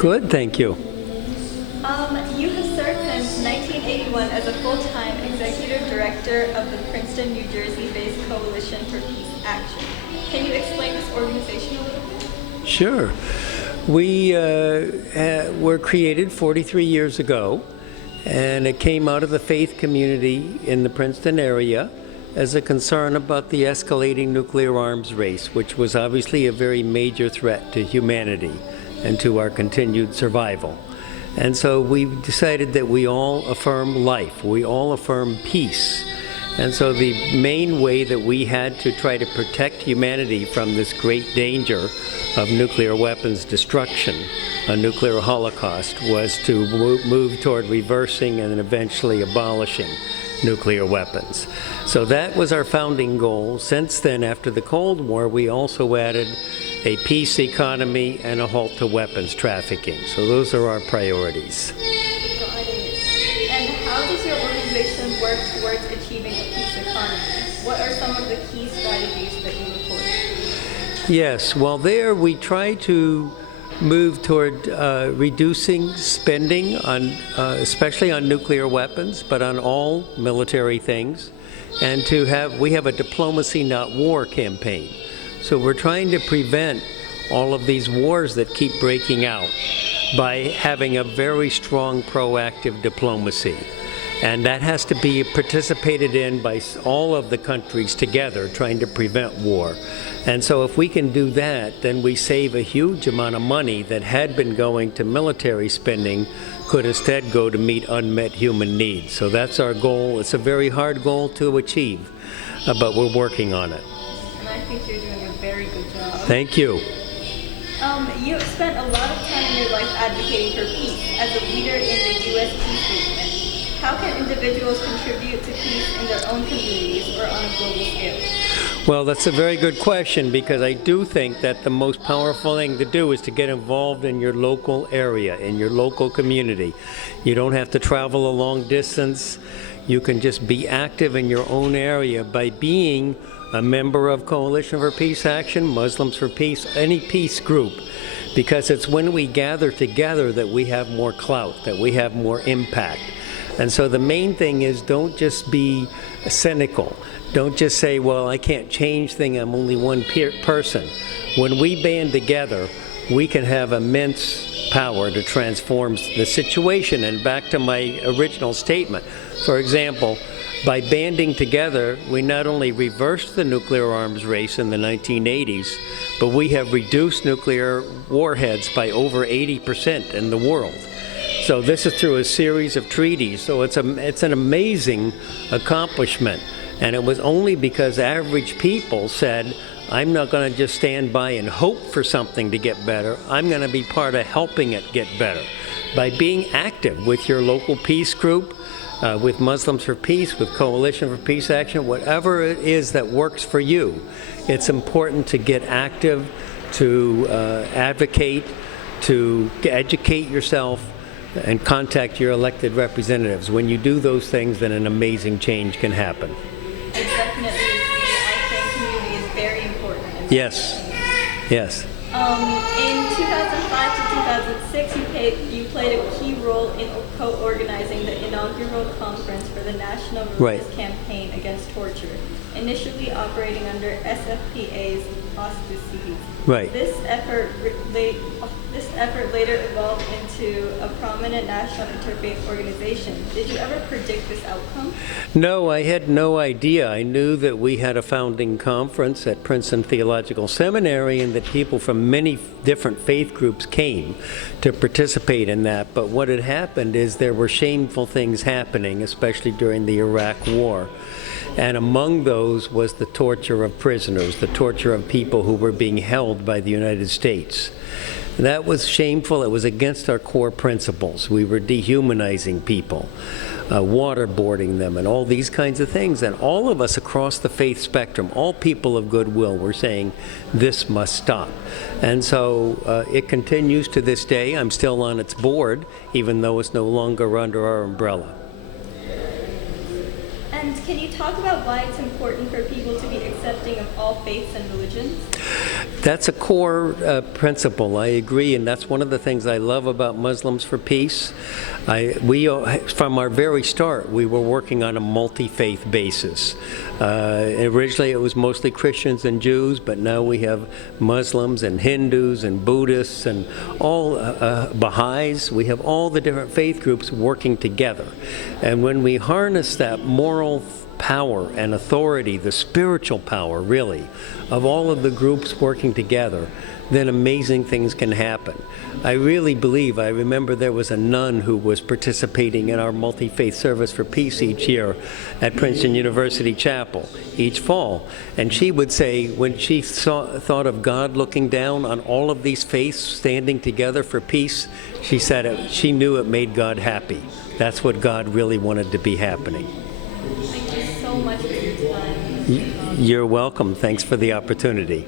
Good, thank you. You have served since 1981 as a full-time executive director of the Princeton, New Jersey-based Coalition for Peace Action. Can you explain this organization a little bit? Sure. We were created 43 years ago, and it came out of the faith community in the Princeton area as a concern about the escalating nuclear arms race, which was obviously a very major threat to humanity and to our continued survival. And so we decided that we all affirm life, we all affirm peace. And so the main way that we had to try to protect humanity from this great danger of nuclear weapons destruction, a nuclear holocaust, was to move toward reversing and eventually abolishing nuclear weapons. So that was our founding goal. Since then, after the Cold War, we also added a peace economy and a halt to weapons trafficking. So those are our priorities. Got it. And how does your organization work towards achieving a peace economy? What are some of the key strategies that you report? Yes, well there we try to move toward reducing spending on, especially on nuclear weapons, but on all military things, and we have a diplomacy not war campaign. So we're trying to prevent all of these wars that keep breaking out by having a very strong proactive diplomacy. And that has to be participated in by all of the countries together trying to prevent war. And so if we can do that, then we save a huge amount of money that had been going to military spending could instead go to meet unmet human needs. So that's our goal. It's a very hard goal to achieve, but we're working on it. And I think you're doing a very good job. Thank you. You have spent a lot of time in your life advocating for peace as a leader in the U.S. peace movement. How can individuals contribute to peace in their own communities or on a global scale? Well, that's a very good question, because I do think that the most powerful thing to do is to get involved in your local area, in your local community. You don't have to travel a long distance. You can just be active in your own area by being a member of Coalition for Peace Action, Muslims for Peace, any peace group, because it's when we gather together that we have more clout, that we have more impact. And so the main thing is, don't just be cynical. Don't just say, well, I can't change things, I'm only one person. When we band together, we can have immense power to transform the situation. And back to my original statement, for example, by banding together, we not only reversed the nuclear arms race in the 1980s, but we have reduced nuclear warheads by over 80% in the world. So this is through a series of treaties. So it's an amazing accomplishment. And it was only because average people said, I'm not going to just stand by and hope for something to get better. I'm going to be part of helping it get better. By being active with your local peace group, with Muslims for Peace, with Coalition for Peace Action, whatever it is that works for you, it's important to get active, to advocate, to educate yourself, and contact your elected representatives. When you do those things, then an amazing change can happen. I definitely agree. I think community is very important. Yes. Yes. In 2005 to 2006, you played a key role in co-organizing the inaugural conference for the National Religious Campaign Against Torture, initially operating under CFPA's auspices. Right. This effort later evolved into a prominent national interfaith organization. Did you ever predict this outcome? No, I had no idea. I knew that we had a founding conference at Princeton Theological Seminary and that people from many different faith groups came to participate in that. But what had happened is there were shameful things happening, especially during the Iraq War. And among those was the torture of prisoners, the torture of people who were being held by the United States. That was shameful. It was against our core principles. We were dehumanizing people, waterboarding them, and all these kinds of things. And all of us across the faith spectrum, all people of goodwill, were saying, this must stop. And so it continues to this day. I'm still on its board, even though it's no longer under our umbrella. And can you talk about why it's important for people to be accepting of all faiths and religions? That's a core principle. I agree, and that's one of the things I love about Muslims for Peace. From our very start, we were working on a multi-faith basis. Originally, it was mostly Christians and Jews, but now we have Muslims and Hindus and Buddhists and all Baha'is. We have all the different faith groups working together. And when we harness that moral power and authority, the spiritual power, really, of all of the groups working together, then amazing things can happen. I really believe, I remember there was a nun who was participating in our multi-faith service for peace each year at Princeton University Chapel, each fall. And she would say, when she thought of God looking down on all of these faiths standing together for peace, she said she knew it made God happy. That's what God really wanted to be happening. Thank you so much for your time. You're welcome. Thanks for the opportunity.